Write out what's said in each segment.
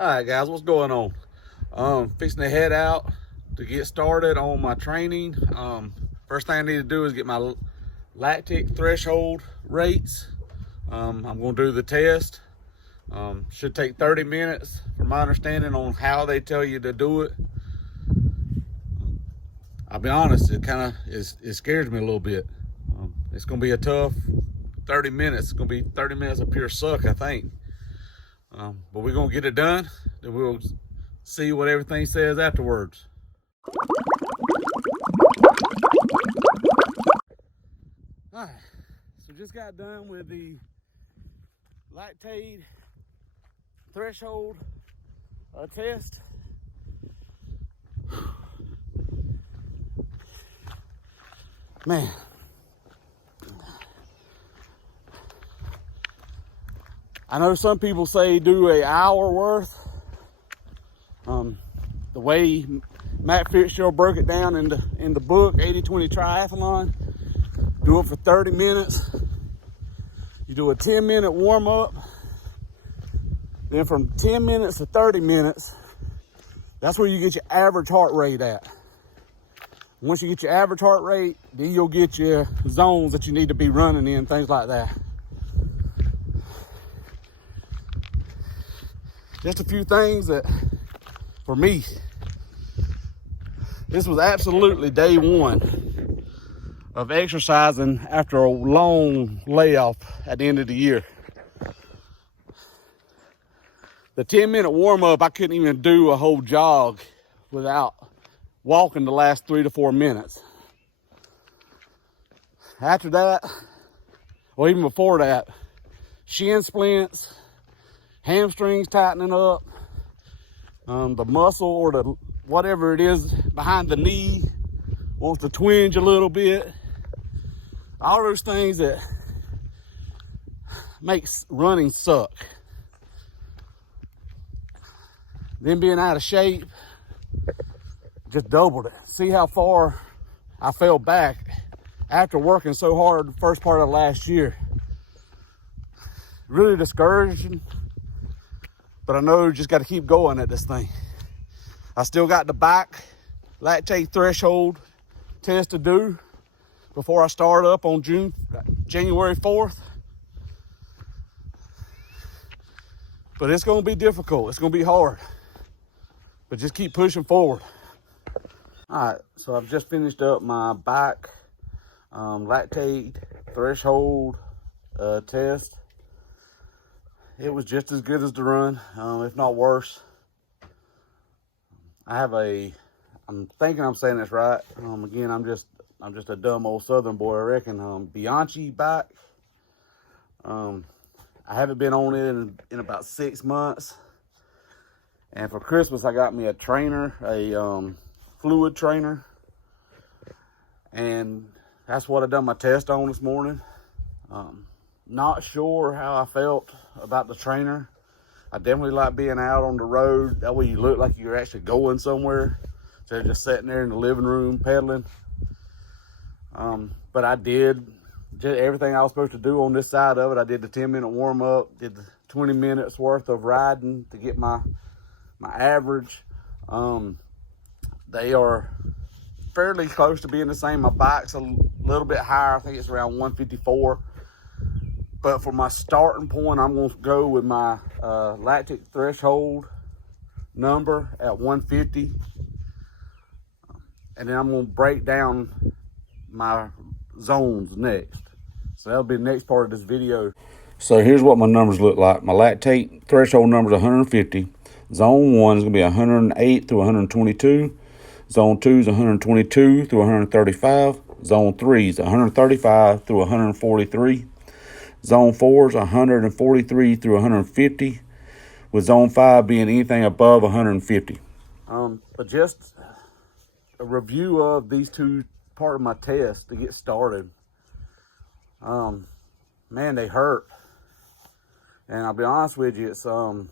All right, guys, what's going on? Fixing to head out to get started on my training. First thing I need to do is get my lactate threshold rates. I'm going to do the test. Should take 30 minutes from my understanding on how they tell you to do it. I'll be honest, it scares me a little bit. It's going to be a tough 30 minutes. It's going to be 30 minutes of pure suck, I think. But we're going to get it done, then we'll see what everything says afterwards. All right, so just got done with the lactate threshold test. Man, I know some people say do an hour worth. The way Matt Fitzgerald broke it down in the book, 80-20 Triathlon, do it for 30 minutes. You do a 10-minute warm up. Then from 10 minutes to 30 minutes, that's where you get your average heart rate at. Once you get your average heart rate, then you'll get your zones that you need to be running in, things like that. Just a few things that, for me, this was absolutely day one of exercising after a long layoff at the end of the year. The 10-minute warm-up, I couldn't even do a whole jog without walking the last 3 to 4 minutes. After that, or even before that, shin splints, hamstrings tightening up, the muscle or the whatever it is behind the knee wants to twinge a little bit. All those things that makes running suck. Then being out of shape, just doubled it. See how far I fell back after working so hard the first part of last year. Really discouraging, but I know you just got to keep going at this thing. I still got the bike lactate threshold test to do before I start up on January 4th. But it's going to be difficult. It's going to be hard. But just keep pushing forward. All right, so I've just finished up my bike lactate threshold test. It was just as good as the run, if not worse. I'm thinking I'm saying this right. Again, I'm just a dumb old Southern boy, I reckon. Bianchi bike. I haven't been on it in about 6 months. And for Christmas, I got me a trainer, a fluid trainer. And that's what I done my test on this morning. Not sure how I felt about the trainer. I definitely like being out on the road. That way you look like you're actually going somewhere instead of just sitting there in the living room pedaling. But I did just everything I was supposed to do on this side of it. I did the 10-minute warm up, did the 20 minutes worth of riding to get my average. They are fairly close to being the same. My bike's a little bit higher. I think it's around 154. But for my starting point, I'm going to go with my lactate threshold number at 150. And then I'm going to break down my zones next. So that'll be the next part of this video. So here's what my numbers look like. My lactate threshold number is 150. Zone 1 is going to be 108 through 122. Zone 2 is 122 through 135. Zone 3 is 135 through 143. Zone 4 is 143 through 150, with Zone 5 being anything above 150. But just a review of these two part of my test to get started. Man, they hurt. And I'll be honest with you, it's a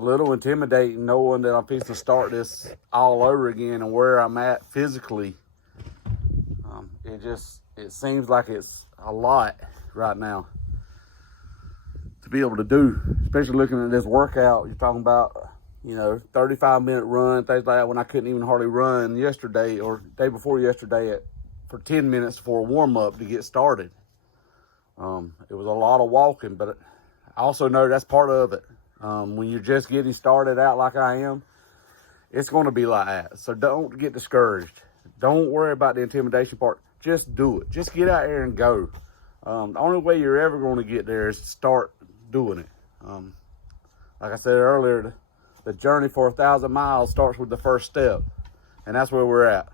little intimidating knowing that I'm fixing to start this all over again and where I'm at physically. It seems like it's a lot right now to be able to do, especially looking at this workout. You're talking about, 35-minute run, things like that, when I couldn't even hardly run yesterday or day before yesterday for 10 minutes for a warm-up to get started. It was a lot of walking, but I also know that's part of it. When you're just getting started out like I am, it's going to be like that. So don't get discouraged. Don't worry about the intimidation part. Just do it. Just get out there and go. The only way you're ever going to get there is to start doing it. Like I said earlier, the journey for 1,000 miles starts with the first step, and that's where we're at.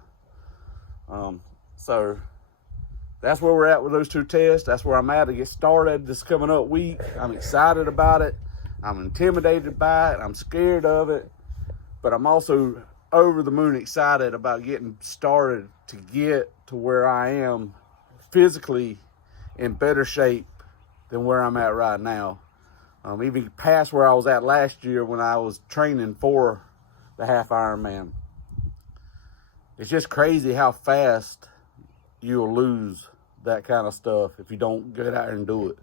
So that's where we're at with those 2 tests. That's where I'm at to get started this coming up week. I'm excited about it. I'm intimidated by it. I'm scared of it, but I'm also over the moon excited about getting started to get to where I am physically in better shape than where I'm at right now. Even past where I was at last year when I was training for the Half Ironman. It's just crazy how fast you'll lose that kind of stuff if you don't get out there and do it.